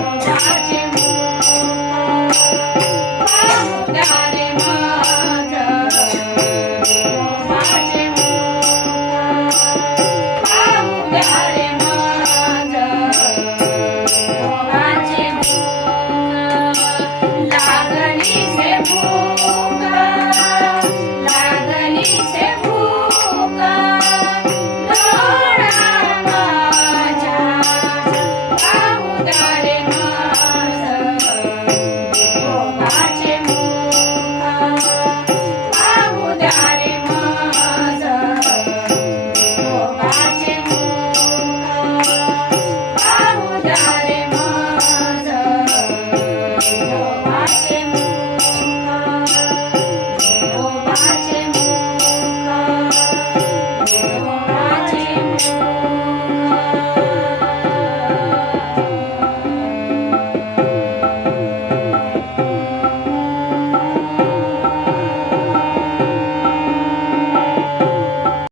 Watching thank you.